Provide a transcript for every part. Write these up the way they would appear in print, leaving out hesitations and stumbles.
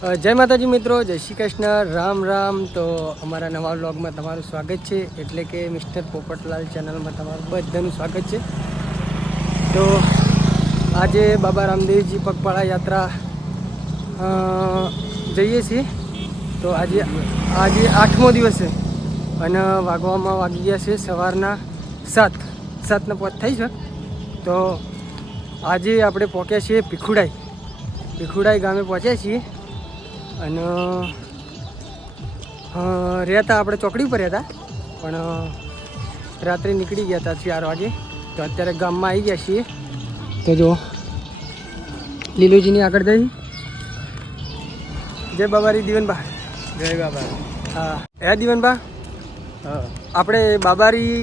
જય માતાજી મિત્રો, જય શ્રી કૃષ્ણ, રામ રામ. તો અમારા નવા વ્લોગમાં તમારું સ્વાગત છે, એટલે કે મિસ્ટર પોપટલાલ ચેનલમાં તમારું બધાનું સ્વાગત છે. તો આજે બાબા રામદેવજી પગપાળા યાત્રા જઈએ છીએ. તો આજે 8મો દિવસ છે અને વાગી ગયા છે સવારના 7:05 થઈ છે. તો આજે આપણે પહોંચ્યા છીએ ભીખુડાઈ ગામે પહોંચ્યા છીએ અને રહેતા આપણે ચોકડી ઉપર રહેતા, પણ રાત્રે નીકળી ગયા હતા 4 વાગે. તો અત્યારે ગામમાં આવી ગયા છીએ. તો જો લીલુજીની આગળ જઈ. જય બાબારી દીવનબા. જય બાબા. હા હે દીવનબા, આપણે બાબારી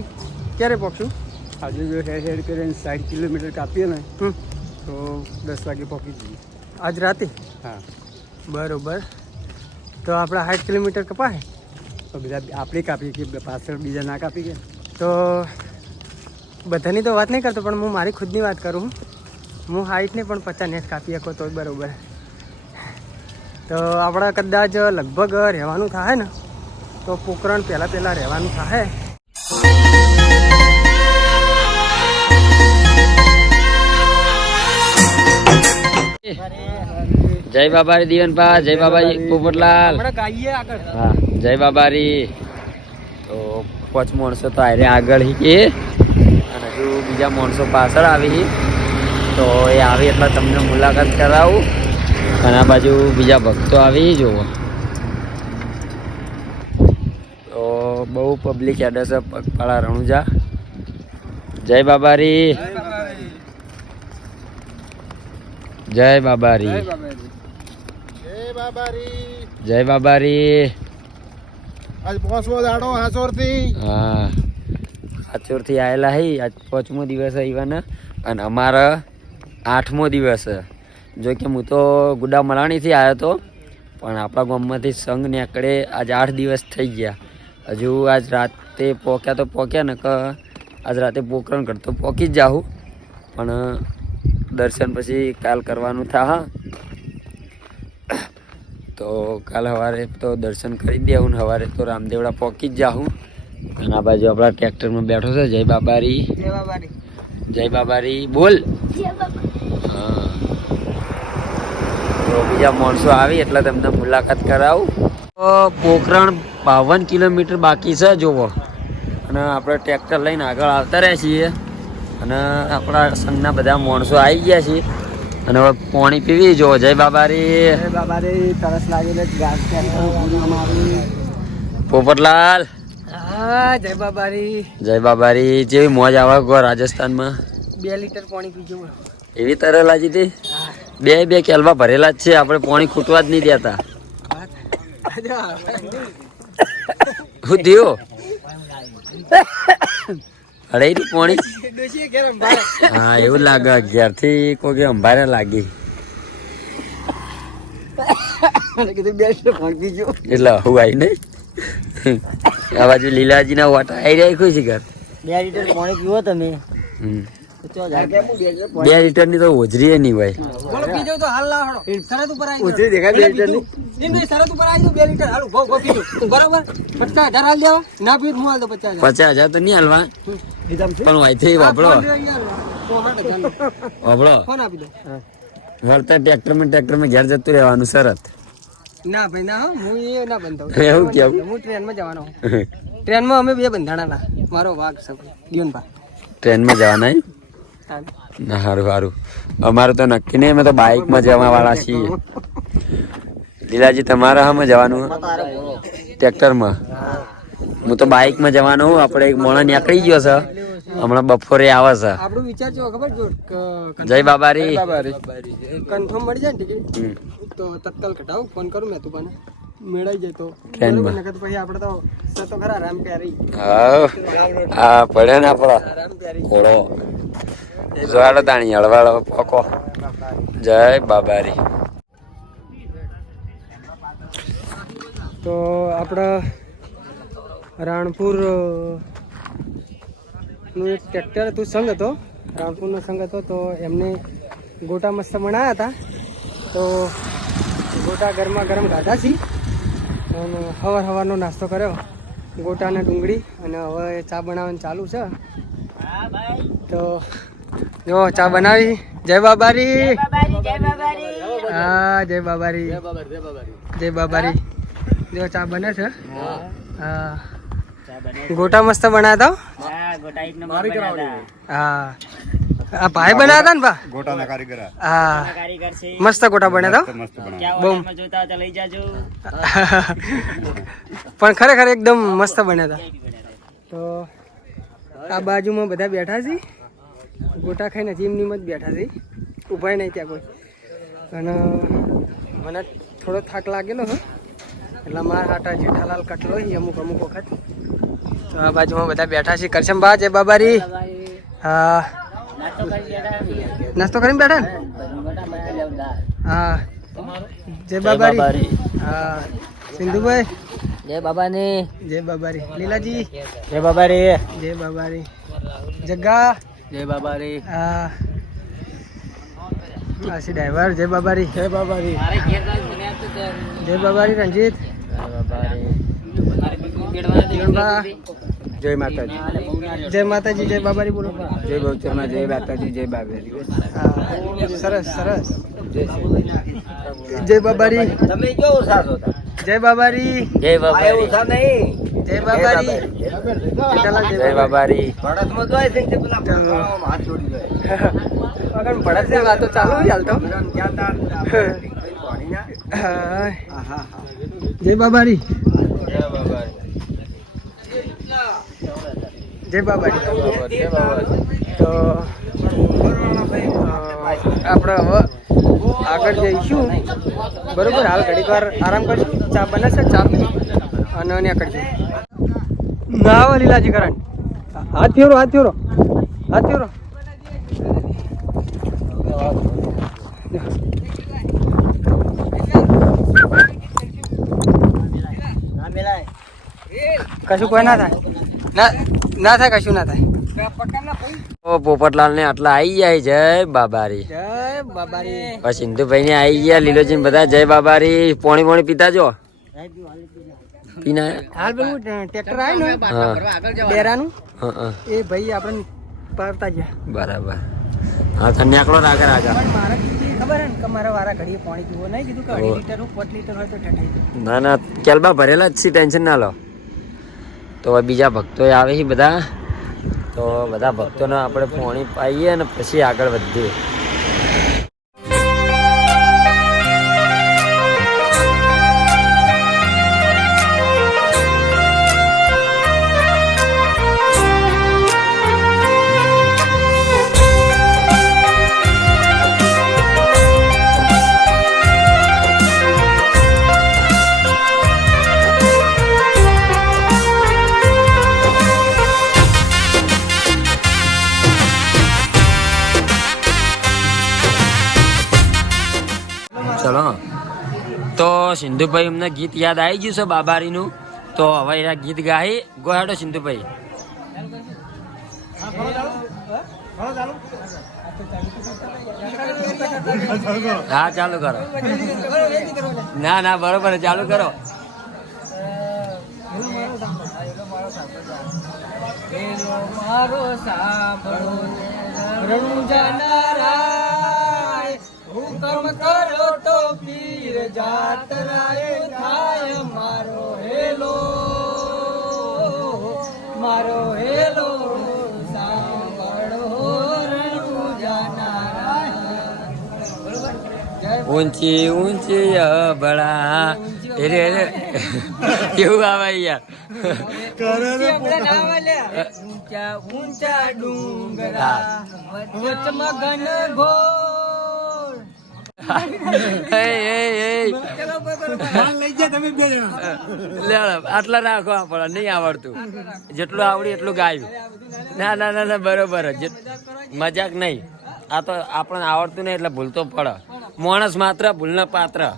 ક્યારે પહોંચશું? આજે જો હેડ કરીને 60 કિલોમીટર કાપીએ ને તો 10 વાગે પહોંચી જઈએ. આજ રાતે? હા બરોબર. તો આપણા 60 કિલોમીટર કપાય તો બધા આપણે કાપીએ કે પાછળ બીજા ના કાપી ગયા? તો બધાની તો વાત નહીં કરતો, પણ હું મારી ખુદની વાત કરું. હું હાઈટને પણ 50 નેટ કાપી શકો તો બરાબર. તો આપણા કદાચ લગભગ રહેવાનું થાય ને તો પોકરણ પહેલાં રહેવાનું થાય. જય બાબારી દીવનભા, જય બાબાજી પોપટલાલ. હા જય બાબારી. તો 5 માણસો તો આરે આગળ હી અને હજુ બીજા માણસો પાછળ આવી. તો એ આવી એટલે તમને મુલાકાત કરાવું. અને આ બાજુ બીજા ભક્તો આવી જુઓ. તો બહુ પબ્લિક યાદ છે પગપાળા રણુજા. જય બાબારી, જય બાબારી, જય બાબારી. આજ 5મો દાડો હાચોરથી. હા હાચોરથી આવેલા હી. આજ 5મો દિવસ આવ્યા અને અમારા 8મો દિવસ. જો કે હું તો ગુડા મલાણીથી આવ્યો હતો, પણ આપણા ગામમાંથી સંઘ નીકળે આજ 8 દિવસ થઈ ગયા. હજુ આજ રાતે પહોંચ્યા ને કે આજ રાતે પોકરણ કરતો પહોંચી જ જાઉં, પણ દર્શન પછી કાલ કરવાનું થા. તો કાલ સવારે તો દર્શન કરી દેવું ને સવારે તો રામદેવડા પહોંચી જ જાઉં. અને આ બાજુ આપણા ટ્રેક્ટરમાં બેઠો છે. જય બાબારી, જય બાબારી બોલ. હા તો બીજા માણસો આવી એટલે તમને મુલાકાત કરાવું. તો પોખરણ 52 કિલોમીટર બાકી છે જોવો. અને આપણે ટ્રેક્ટર લઈને આગળ આવતા રહ્યા છીએ અને આપણા સંઘના બધા માણસો આવી ગયા છીએ. અને હવે પાણી પીવી જો. જય બાબારી, જય બાબારી. તરસ લાગીને ઘાસ પોપટલાલ. હા જય બાબારી. જય બાબારી. જેવી મોજ આવે ગો રાજસ્થાનમાં. 2 લીટર પાણી પીજો. એવી તરેલાજી હતી. બે કેલવા ભરેલા જ છે. આપણે પાણી ખૂટવા જ નહીં દેતા. હું થયો અરે પાણી. હા એવું લાગે 11 થી કોઈ અંભારે લાગી એટલે હું આવી નહીં. આ બાજુ લીલાજી ના વાટા આવી રહ્યા કોઈ છે ઘર. 2 લીટર પાણી પીવો તમે. 2 લીટર ની તો ઓજરી નહીં હોય. પીજો તો હાલ લાવડો. શરત ઉપર આવી ઓછી દેખાય 2 લીટર ની. શરત ઉપર આવી 2 લીટર હાલો ગો પીજો બરાબર. 50,000 હાલ દેવા. ના પીર હું હાલ દો 50,000. 50,000 તો નહીં હાલવા, પણ વાયથી વાપરો ફોન આપી દો. વળતા ટ્રેક્ટરમાં ઘેર જતું રહેવાનું શરત. ના ભાઈ ના, હું એ ના બંધાવ. એવું કેવું? હું ટ્રેનમાં જવાનો. ટ્રેનમાં અમે 2 બંધાણા. મારો વાઘ છે દીવનભા. ટ્રેનમાં જવાના ના? સારું. અમારું તો નક્કી નહીં. અમે તો બાઇકમાં જવા વાળા છીએ. લીલાજી તમારા હામાં જવાનું? ટ્રેક્ટરમાં. હું તો બાઇકમાં જવાનો હું. આપણે એક મોણો નીકળી ગયો છે હમણાં બપોરે આવે છે. આપણું વિચાર છે ખબર જો. જય બાબારી. કન્ફર્મ મળી જાય ને ટિકિટ તો તત્કાલ કઢાવ. ફોન કરું મેં તું પણ મેળાઈ જાય તો ટ્રેનમાં. પછી આપણે તો સતો ખરા રામ પ્યારી. હા પડે ને આપડો ઘોડો જોવાડો તાણી હળવાળો પોકો. જય બાબારી. તો આપણા રાણપુર નું એક ટ્રેક્ટર હતું, સંઘ હતો, રાણપુરનો સંઘ હતો. તો એમને ગોટા મસ્ત બનાવ્યા હતા. તો ગોટા ગરમા ગરમ ખાધા છે અને સવારનો નાસ્તો કર્યો ગોટા અને ડુંગળી અને હવે ચા બનાવવાનું ચાલુ છે તો જો ચા બનાવી જય બાબારી હા જય બાબારી જય બાબારી જો ચા બને છે હા ગોટા મસ્ત બનાવ્યા હતા હા આ ભાઈ બનાવ્યા હતા ને બા ગોટાના કારીગર હા મસ્ત ગોટા બન્યા હતા મસ્ત બહુ પણ ખરેખર એકદમ મસ્ત બન્યા હતા તો આ બાજુમાં બધા બેઠા છે ગોટા ખાઈને હજી એમની જ બેઠા છે ઊભા નહીં ત્યાં કોઈ અને મને થોડો થાક લાગેલો હો એટલે મારા હાટા જેઠાલાલ કટલો અમુક વખત તો આ બાજુમાં બધા બેઠા છે કરશનબા જય બાબારી હા નાસ્તો કરીને બેઠા ને હા જય બાબારી હા સિંધુભાઈ જય બાબાની જય બાબારી લીલાજી જય બાબારી જય બાબારી જગ્ગા જય બાબારી હા આશી ડ્રાઈવર જય બાબારી જય બાબારી જય બાબારી રંજીત જય માતાજી જય માતાજી જય બાબારી બોલો જય બહુચરમાં જય માતાજી જય બાબરી હા સરસ સરસ જય બાબારી તમે કેવું સાસો જય બાબારી જય બાબારી નહીં જય બાબારી જય બાબારી ભડતમાં ભડતની વાતો ચાલુ હોય હાલ તો હા. જય બાબારી જય બાબારી તો આપણે હવે આગળ જઈશું બરોબર હાલ ઘડીક વાર આરામ કરશું ચા બનાવશે ચા પી અને ત્યાં કરશું ના આવે લીલાજી કરણ હાથ ફેરો હાથ ફેરો હાથ ફેરો કશું કોઈ ના થાય ના થાય કશું ના થાય પોપટલાલ ને આટલા આવી જાય જય બાબારી જય બાબારી પછી સિંધુભાઈ ને આવી ગયા લીલોજી બધા જય બાબારી પોણી પીતા જો પીના હાલ પેલું ટ્રેક્ટર આવે ને હા ડેરાનું હા એ ભાઈ આપણે પાડતા ગયા બરાબર હા તને આકડો આગળ પણ મારા કીધી ખબર હે ને કે મારા વારા ઘડીએ પાણી પીવો નહીં કીધું કે 2.5 લીટર 5 લીટર હોય તો ઠઠાઈ જાય ના કેલબા ભરેલા જ છે ટેન્શન ના લો તો બીજા ભક્તો આવે છે બધા તો બધા ભક્તોને આપણે પાણી પાઈએ અને પછી આગળ વધીએ ચલો તો સિંધુભાઈ અમને ગીત યાદ આવી ગયું છે બાબારીનું તો હવે એના ગીત ગાઈ ગોહાડો સિંધુભાઈ હા ચાલુ કરો ના બરોબર ચાલુ કરો મારો સાંભળો રણુજાનારાય હુકમ કરો તો પીર જાતરાય થાય મારો હેલો સાંભળો રણુજાનારાય ઊંચી ઊંચી અબળા રે કેવું આવે યાર ઊંચા ડુંગરા વચમાં ઘન ઘોર આટલા રાખો આપણે નહીં આવડતું જેટલું આવડ્યું એટલું ગાયું ના બરોબર મજાક નહીં આ તો આપણને આવડતું નહીં એટલે ભૂલ તો પડે માણસ માત્ર ભૂલના પાત્ર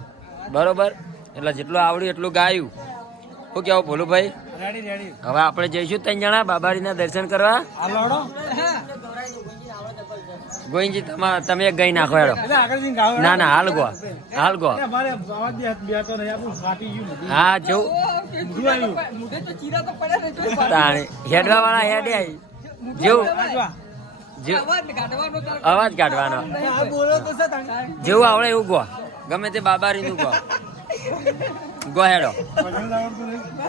બરોબર એટલે જેટલું આવડ્યું એટલું ગાયું શું કેવું ભોલું ભાઈ હવે આપણે જઈશું 3 જણા બાબારીના દર્શન કરવા. ગોવિંદજી તમે એક ગાઈ નાખો હેડો. ના ના હાલ ગો હા જેવું હેડવા વાળા હેડે જેવું અવાજ કાઢવાનો જેવું આવડે એવું ગો ગમે તે બાબારી નું ગો હેડો.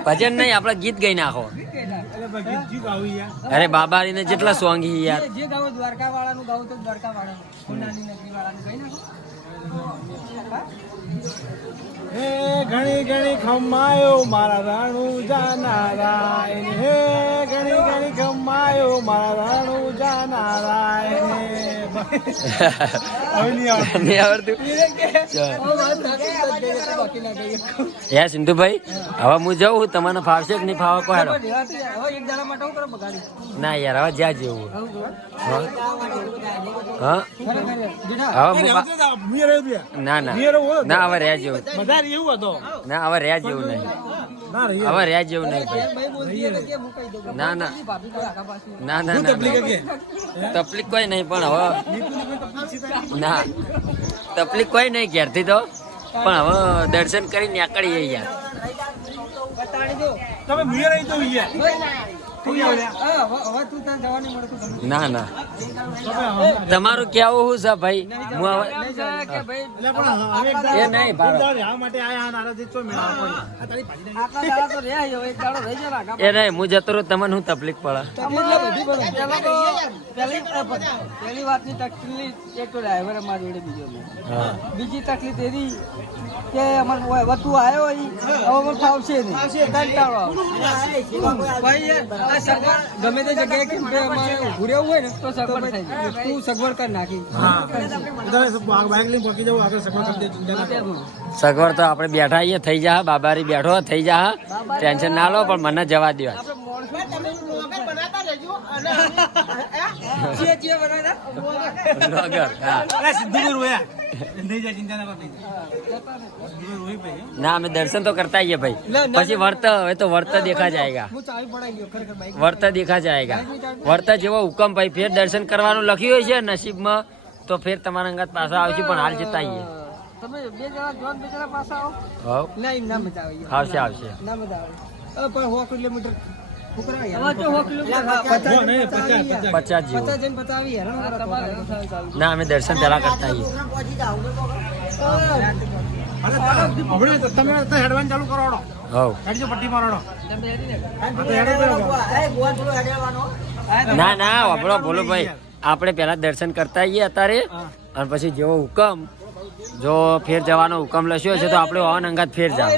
ભજન નહીં આપડે ગીત ગઈ નાખો. અરે બાબારી ને જેટલા સોંગ યાર દ્વારકા વાળાનું ગાવું તો દ્વારકા વાળાનું નગરી વાળાનું ગઈ નાખો. હે ઘણી ઘણી ખમાયો મારા રાણુ જાનારાયણ હે ઘણી ઘણી ખમાયો મારા રાણુ જાનારાયણ નહીં આવડતું યા સિંધુભાઈ હવે હું જાઉં તમને ફાવશે કે નહીં ફાવે કોઈ હેડો. ના યાર હવે જ્યાં જેવું હા હવે ના ના ના હવે રહ્યા જેવું ના હવે રહ્યા જેવું નહીં હવે રહ્યા જેવું નહીં ભાઈ. ના ના ના ના તકલીફ કોઈ નહીં પણ હવે ના તકલીફ કોઈ નહીં ઘેરથી તો પણ હવે દર્શન કરીને નીકળીએ યાર. ના ના તમારું કેવું શું છે ભાઈ? એ નહીં એ નહીં હું જતો રહું તમને શું તકલીફ પડે? પેલી વાતની તકલીફ એક તો ડ્રાઈવર અમારી જોડે બીજો બીજી તકલીફ એવી કે અમારે વધુ આવ્યો હવે મને ફાવશે નહીં કંટાળો ગમે તે જગ્યાએ કે અમારે ઉભું રહેવું હોય ને તો સગવડ થઈ જાય. તું સગવડ કરી નાખી સગવડ તો આપણે બેઠા અહીંયા થઈ જા બાબારી બેઠો થઈ જા ટેન્શન ના લો પણ મને જવા દો. ના અમે દર્શન તો કરતા આવીએ ભાઈ પછી વર્ત હવે તો વર્ત દેખા જાયગા વર્ત દેખા જાયગા વર્ત જેવો હુકમ ભાઈ ફેર દર્શન કરવાનું લખ્યું હોય છે નસીબમાં તો ફેર તમારા અંગત પાછા આવશે પણ હાલ જતા આવીએ. તમે બે જણા જોન બે જણા પાછા આવો નહીં ના મજા આવે આવશે આવશે ના મજા આવે પણ 100 કિલોમીટર 50 જેવું ના અમે દર્શન પેલા કરતા આવીએ. ચાલુ કરો પટ્ટી મારો ના ના વાપરો બોલો ભાઈ આપણે પેલા દર્શન કરતા આવીએ અત્યારે અને પછી જેવો હુકમ જો ફેર જવાનો હુકમ લખ્યો છે તો આપણે હવાન અંગાત ફેર જાવ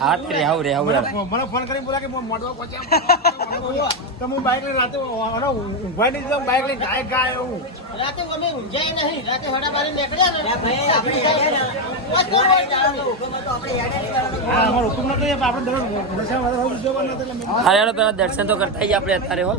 હા તે રહેવું મને ફોન કરી બોલા કે મોડવા પહોંચ્યા તો હું બાઈક લઈને રાતે ઊંઘવા નહીં દીધો બાઈક લઈને ગાય એવું રાતે અમે ઊંઘ્યા નહીં રાતે વડા બારી નીકળ્યા ને દર્શન તો કરતા આપણે અત્યારે હો